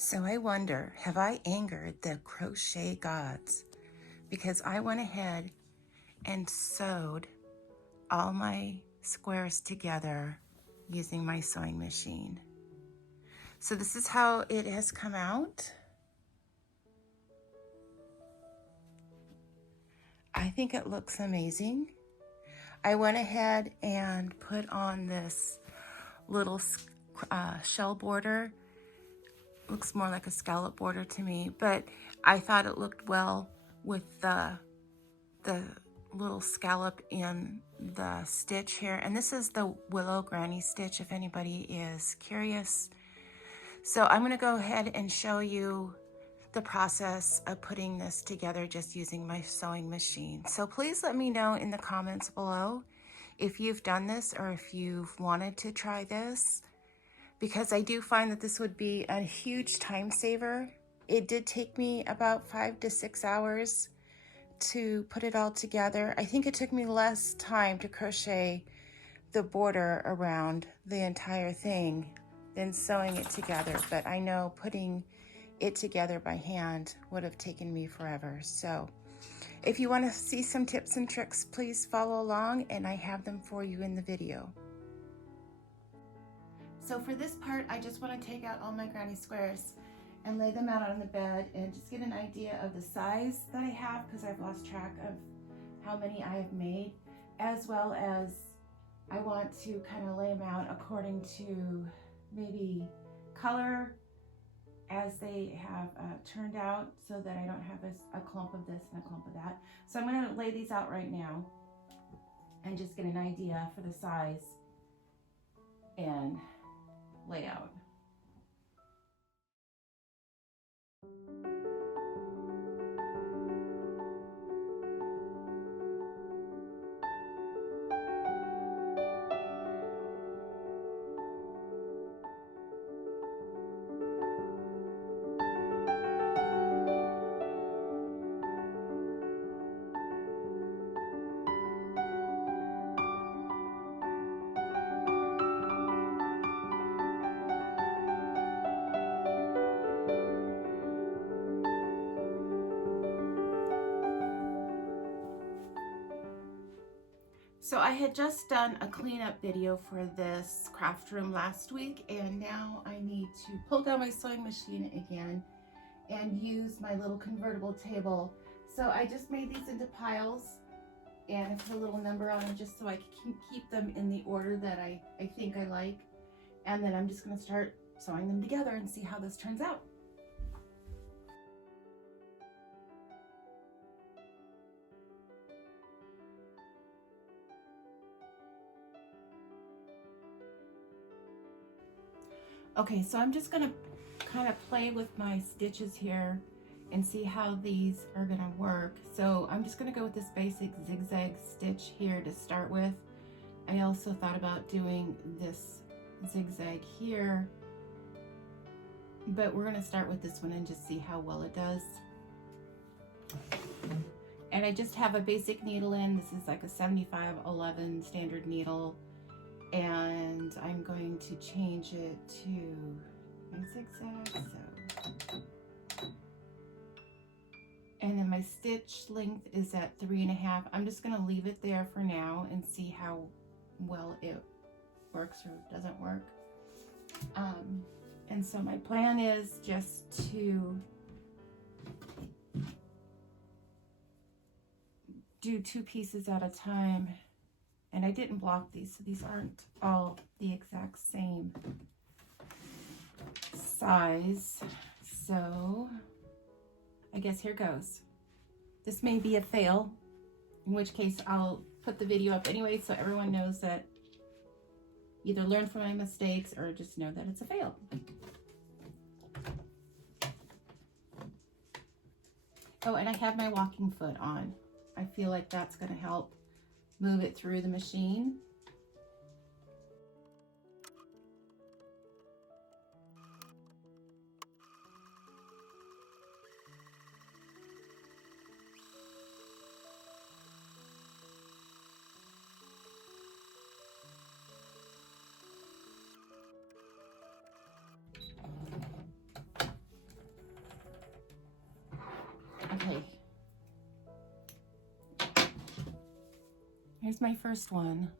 So I wonder, have I angered the crochet gods? Because I went ahead and sewed all my squares together using my sewing machine. So this is how it has come out. I think it looks amazing. I went ahead and put on this little shell border. Looks more like a scallop border to me, but I thought it looked well with the little scallop in the stitch here. And this is the Willow granny stitch if anybody is curious. So I'm going to go ahead and show you the process of putting this together just using my sewing machine. So please let me know in the comments below if you've done this or if you've wanted to try this, because I do find that this would be a huge time saver. It did take me about 5 to 6 hours to put it all together. I think it took me less time to crochet the border around the entire thing than sewing it together, but I know putting it together by hand would have taken me forever. So if you want to see some tips and tricks, please follow along, and I have them for you in the video. So for this part, I just want to take out all my granny squares and lay them out on the bed and just get an idea of the size that I have, because I've lost track of how many I have made, as well as I want to kind of lay them out according to maybe color as they have turned out, so that I don't have a clump of this and a clump of that. So I'm going to lay these out right now and just get an idea for the size and layout. So I had just done a cleanup video for this craft room last week, and now I need to pull down my sewing machine again and use my little convertible table. So I just made these into piles and I put a little number on them just so I can keep them in the order that I think I like. And then I'm just going to start sewing them together and see how this turns out. Okay, so I'm just gonna kind of play with my stitches here and see how these are gonna work. So I'm just gonna go with this basic zigzag stitch here to start with. I also thought about doing this zigzag here, but we're gonna start with this one and just see how well it does. And I just have a basic needle in. This is like a 7511 standard needle. And I'm going to change it to my zigzag, and then my stitch length is at 3.5. I'm just going to leave it there for now and see how well it works or doesn't work. And so my plan is just to do 2 pieces at a time. And I didn't block these, so these aren't all the exact same size. So I guess here goes. This may be a fail, in which case I'll put the video up anyway so everyone knows that either learn from my mistakes or just know that it's a fail. Oh, and I have my walking foot on. I feel like that's going to help move it through the machine. Here's my first one.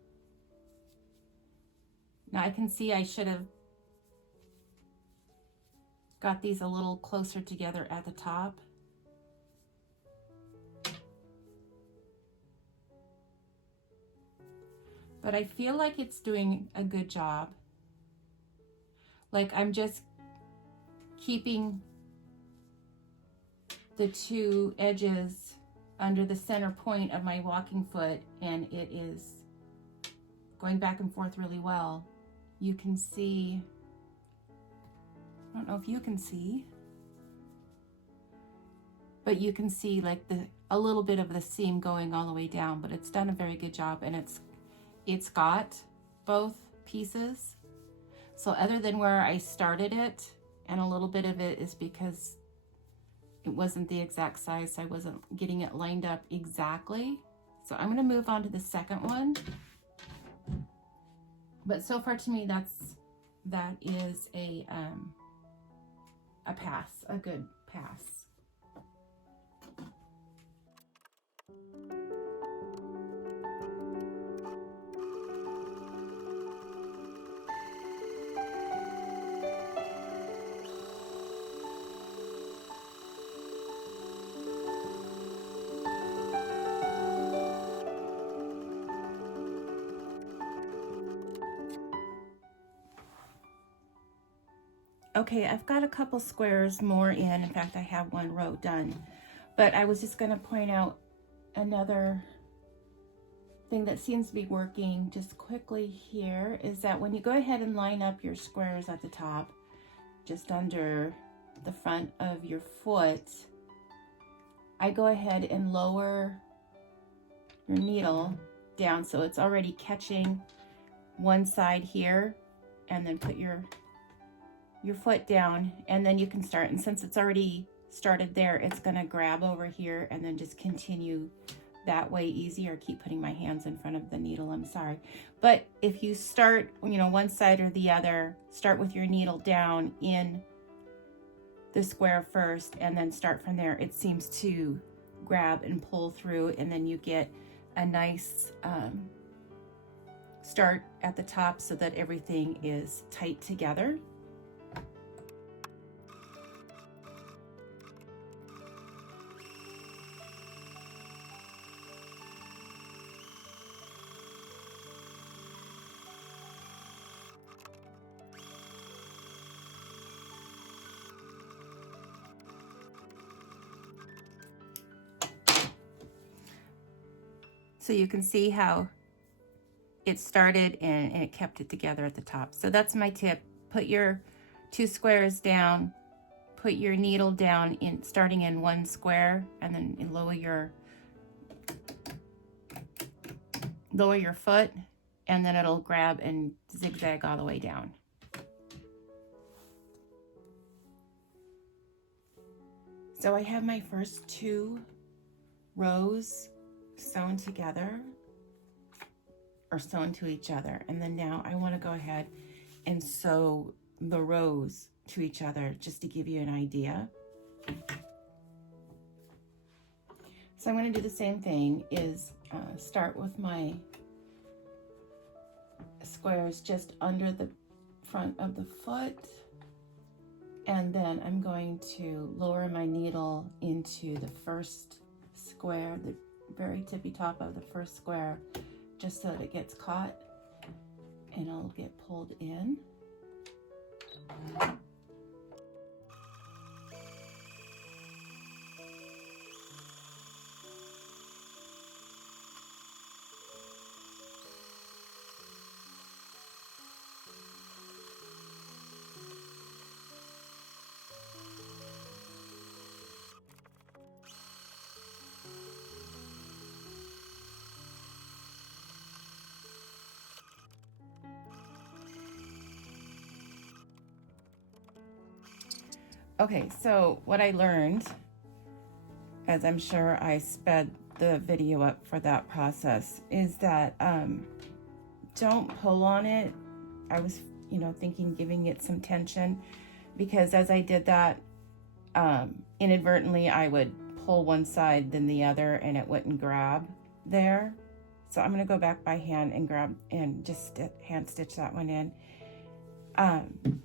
Now I can see I should have got these a little closer together at the top. But I feel like it's doing a good job. Like I'm just keeping the two edges under the center point of my walking foot, and it is going back and forth really well. You can see, I don't know if you can see, but you can see like a little bit of the seam going all the way down, but it's done a very good job, and it's got both pieces. So other than where I started it, and a little bit of it is because it wasn't the exact size, so I wasn't getting it lined up exactly. So I'm gonna move on to the second one. But so far to me, that is a pass, a good pass. Okay, I've got a couple squares more in. In fact, I have one row done. But I was just going to point out another thing that seems to be working just quickly here is that when you go ahead and line up your squares at the top, just under the front of your foot, I go ahead and lower your needle down so it's already catching one side here, and then put your foot down, and then you can start. And since it's already started there, it's going to grab over here and then just continue that way easier. Keep putting my hands in front of the needle, I'm sorry. But if you start, one side or the other, start with your needle down in the square first and then start from there, it seems to grab and pull through, and then you get a nice start at the top so that everything is tight together. So you can see how it started and it kept it together at the top. So that's my tip. Put your two squares down, put your needle down starting in one square, and then lower your foot, and then it'll grab and zigzag all the way down. So I have my first two rows sewn together, or sewn to each other, and then now I want to go ahead and sew the rows to each other just to give you an idea. So I'm going to do the same thing, is start with my squares just under the front of the foot, and then I'm going to lower my needle into the first square, the very tippy top of the first square, just so that it gets caught and it'll get pulled in. Okay, so what I learned, as I'm sure I sped the video up for that process, is that don't pull on it. I was, thinking giving it some tension, because as I did that, inadvertently I would pull one side then the other and it wouldn't grab there. So I'm going to go back by hand and grab and just hand stitch that one in.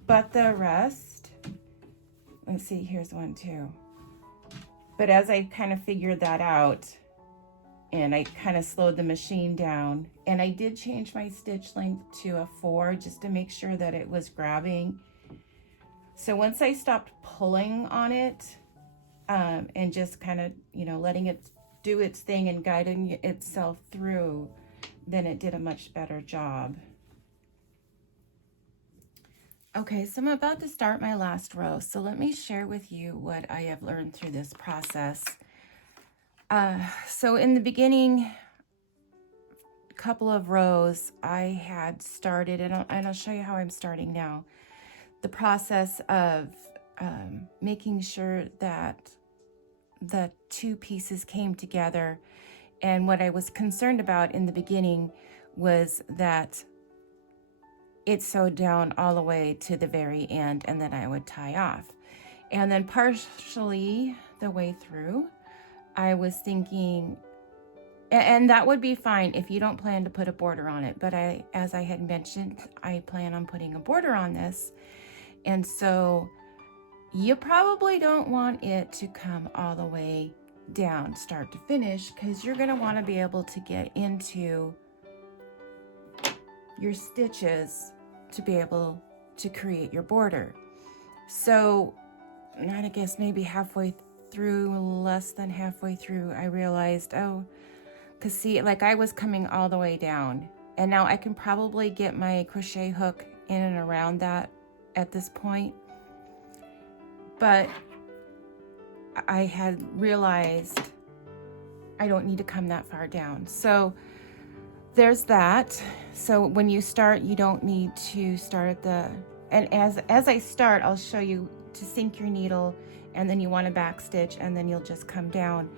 But the rest, let's see, here's one too. But as I kind of figured that out, and I kind of slowed the machine down, and I did change my stitch length to a 4 just to make sure that it was grabbing. So once I stopped pulling on it, and just kind of, you know, letting it do its thing and guiding itself through, then it did a much better job. Okay, so I'm about to start my last row, so let me share with you what I have learned through this process. So in the beginning couple of rows, I had started, and I'll show you how I'm starting now, the process of making sure that the two pieces came together. And what I was concerned about in the beginning was that it sewed down all the way to the very end, and then I would tie off. And then partially the way through, I was thinking, and that would be fine if you don't plan to put a border on it, but as I had mentioned, I plan on putting a border on this. And so you probably don't want it to come all the way down start to finish, because you're going to want to be able to get into your stitches to be able to create your border. So I guess maybe halfway through, less than halfway through, I realized, oh, because see, like I was coming all the way down, and now I can probably get my crochet hook in and around that at this point. But I had realized I don't need to come that far down. So there's that. So when you start, you don't need to start at the, and as I start, I'll show you to sink your needle, and then you want to back stitch, and then you'll just come down.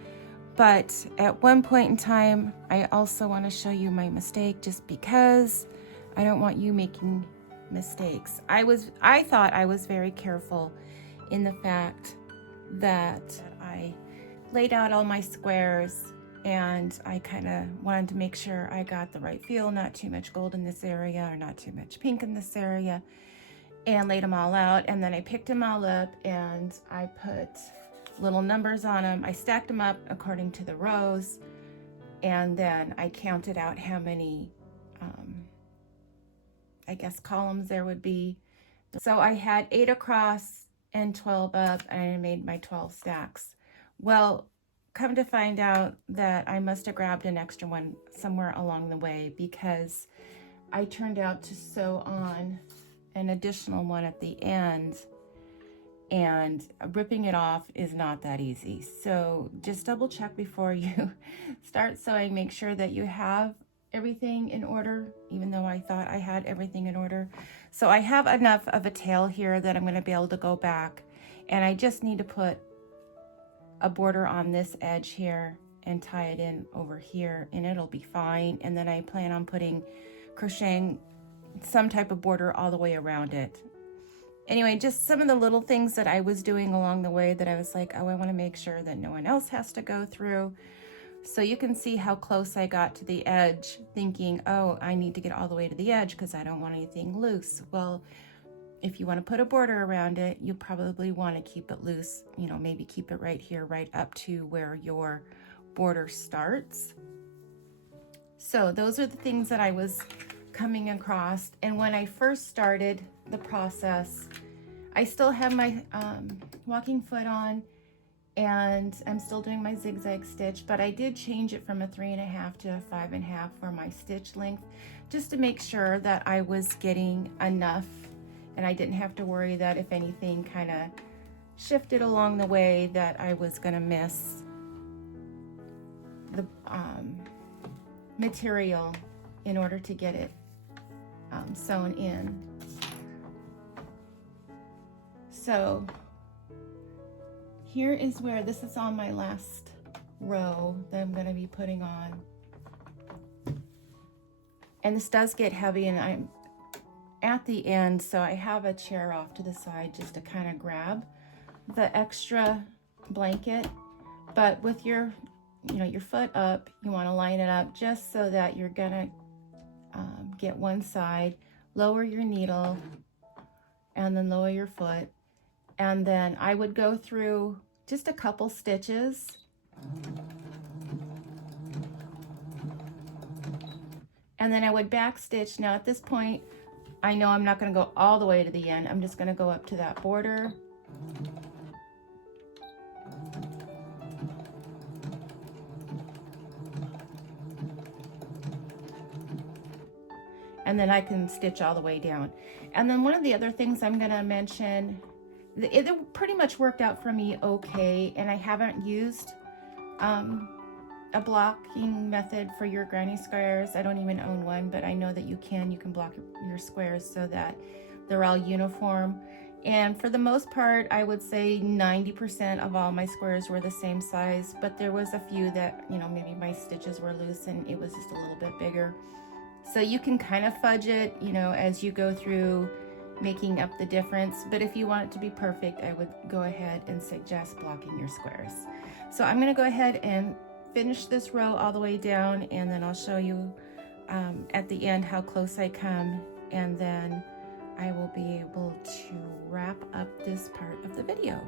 But at one point in time, I also want to show you my mistake, just because I don't want you making mistakes. I thought I was very careful in the fact that I laid out all my squares, and I kind of wanted to make sure I got the right feel, not too much gold in this area or not too much pink in this area, and laid them all out. And then I picked them all up and I put little numbers on them. I stacked them up according to the rows, and then I counted out how many I guess columns there would be. So I had 8 across and 12 up, and I made my 12 stacks. Well, come to find out that I must have grabbed an extra one somewhere along the way, because I turned out to sew on an additional one at the end, and ripping it off is not that easy. So just double check before you start sewing. Make sure that you have everything in order, even though I thought I had everything in order. So I have enough of a tail here that I'm going to be able to go back, and I just need to put a border on this edge here and tie it in over here, and it'll be fine. And then I plan on crocheting some type of border all the way around it. Anyway, just some of the little things that I was doing along the way that I was like, oh, I want to make sure that no one else has to go through. So you can see how close I got to the edge, thinking, oh, I need to get all the way to the edge because I don't want anything loose. Well, if you want to put a border around it, you probably want to keep it loose, you know, maybe keep it right here, right up to where your border starts. So those are the things that I was coming across. And when I first started the process, I still have my walking foot on, and I'm still doing my zigzag stitch, but I did change it from a 3.5 to a 5.5 for my stitch length, just to make sure that I was getting enough, and I didn't have to worry that if anything kind of shifted along the way that I was going to miss the material in order to get it sewn in. So here is where this is on my last row that I'm going to be putting on. And this does get heavy, and I'm at the end, so I have a chair off to the side just to kind of grab the extra blanket. But with your your foot up, you want to line it up just so that you're gonna get one side, lower your needle, and then lower your foot. And then I would go through just a couple stitches. And then I would back stitch. Now at this point, I know I'm not going to go all the way to the end. I'm just going to go up to that border. And then I can stitch all the way down. And then one of the other things I'm going to mention, it pretty much worked out for me okay, and I haven't used a blocking method for your granny squares. I don't even own one, but I know that you can block your squares so that they're all uniform. And for the most part, I would say 90% of all my squares were the same size, but there was a few that, maybe my stitches were loose and it was just a little bit bigger. So you can kind of fudge it, as you go through making up the difference. But if you want it to be perfect, I would go ahead and suggest blocking your squares. So I'm going to go ahead and finish this row all the way down, and then I'll show you at the end how close I come, and then I will be able to wrap up this part of the video.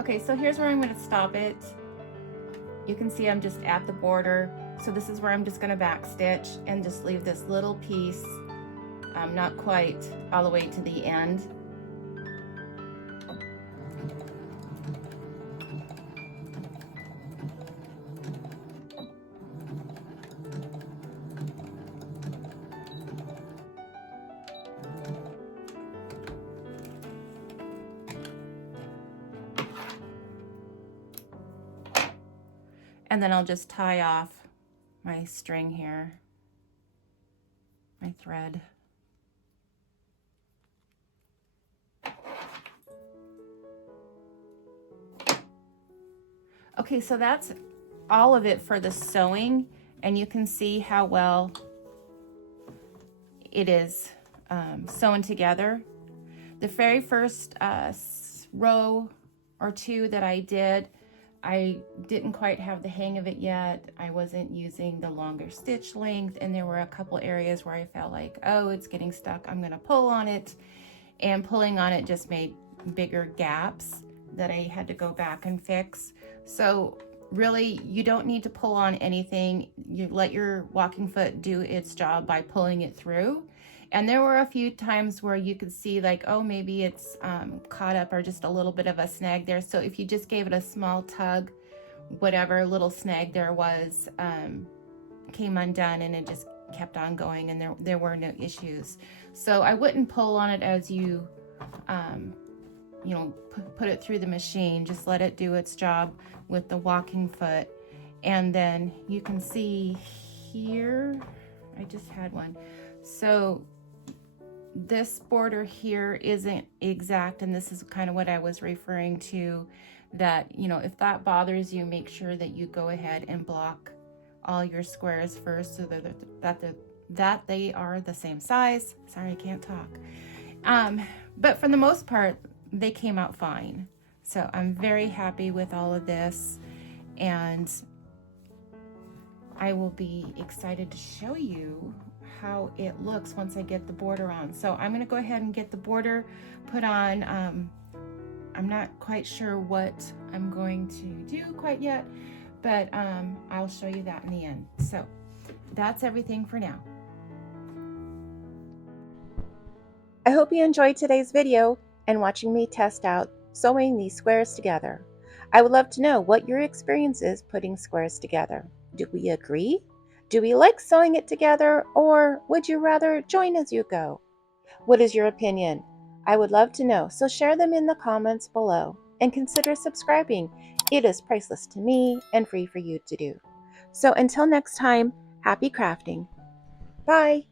Okay, so here's where I'm going to stop it. You can see I'm just at the border. So this is where I'm just going to back stitch and just leave this little piece, not quite all the way to the end. And then I'll just tie off my string here, my thread. Okay, so that's all of it for the sewing, and you can see how well it is sewn together. The very first row or two that I did, I didn't quite have the hang of it yet. I wasn't using the longer stitch length, and there were a couple areas where I felt like, oh, it's getting stuck, I'm gonna pull on it, and pulling on it just made bigger gaps that I had to go back and fix. So really, you don't need to pull on anything. You let your walking foot do its job by pulling it through. And there were a few times where you could see like, oh, maybe it's caught up or just a little bit of a snag there. So if you just gave it a small tug, whatever little snag there was came undone, and it just kept on going, and there were no issues. So I wouldn't pull on it as you, put it through the machine. Just let it do its job with the walking foot. And then you can see here, I just had one. So this border here isn't exact, and this is kind of what I was referring to, that, if that bothers you, make sure that you go ahead and block all your squares first so that they are the same size. Sorry, I can't talk. But for the most part, they came out fine. So I'm very happy with all of this, and I will be excited to show you how it looks once I get the border on. So I'm going to go ahead and get the border put on. I'm not quite sure what I'm going to do quite yet, but I'll show you that in the end. So that's everything for now. I hope you enjoyed today's video and watching me test out sewing these squares together. I would love to know what your experience is putting squares together. Do we agree? Do we like sewing it together, or would you rather join as you go? What is your opinion? I would love to know, so share them in the comments below, and consider subscribing. It is priceless to me and free for you to do. So until next time, happy crafting. Bye!